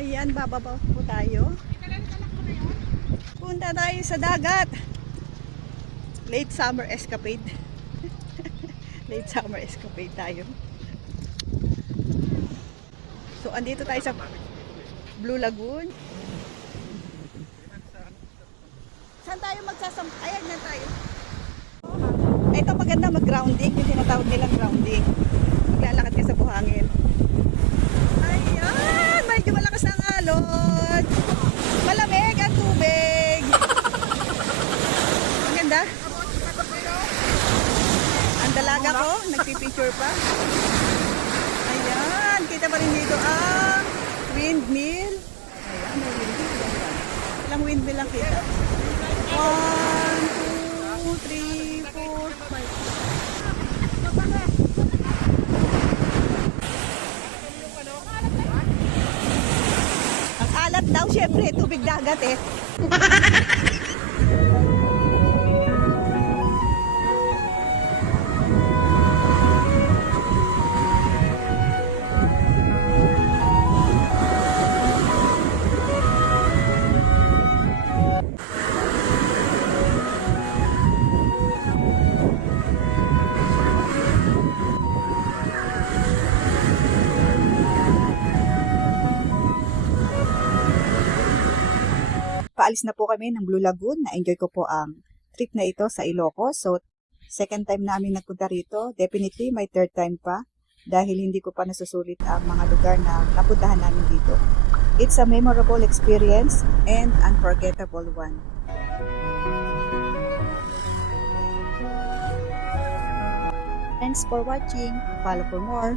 Ayan, bababa po tayo. Punta tayo sa dagat. Late summer escapade. Late summer escapade tayo. So, andito tayo sa Blue Lagoon. Saan tayo magsasam... Ayan na tayo. Ito maganda mag-grounding. Yung tinatawag nilang grounding. Maglalakad ka sa buhangin. Ayan! Medyo malakas ang alon. Malamig ang tubig. Ang ganda. Ang dalaga ko, nagpipicture pa. Ayan, kita pa rin dito ang windmill. Ayan, may windmill. Ilang windmill lang kita? 1, 2, 3, 4, 5. Ang alat daw, syempre, tubig dagat eh. Paalis na po kami ng Blue Lagoon. Na-enjoy ko po ang trip na ito sa Ilocos. So, second time namin nagpunta rito. Definitely, may third time pa. Dahil hindi ko pa nasusulit ang mga lugar na napuntahan namin dito. It's a memorable experience and unforgettable one. Thanks for watching. Follow for more.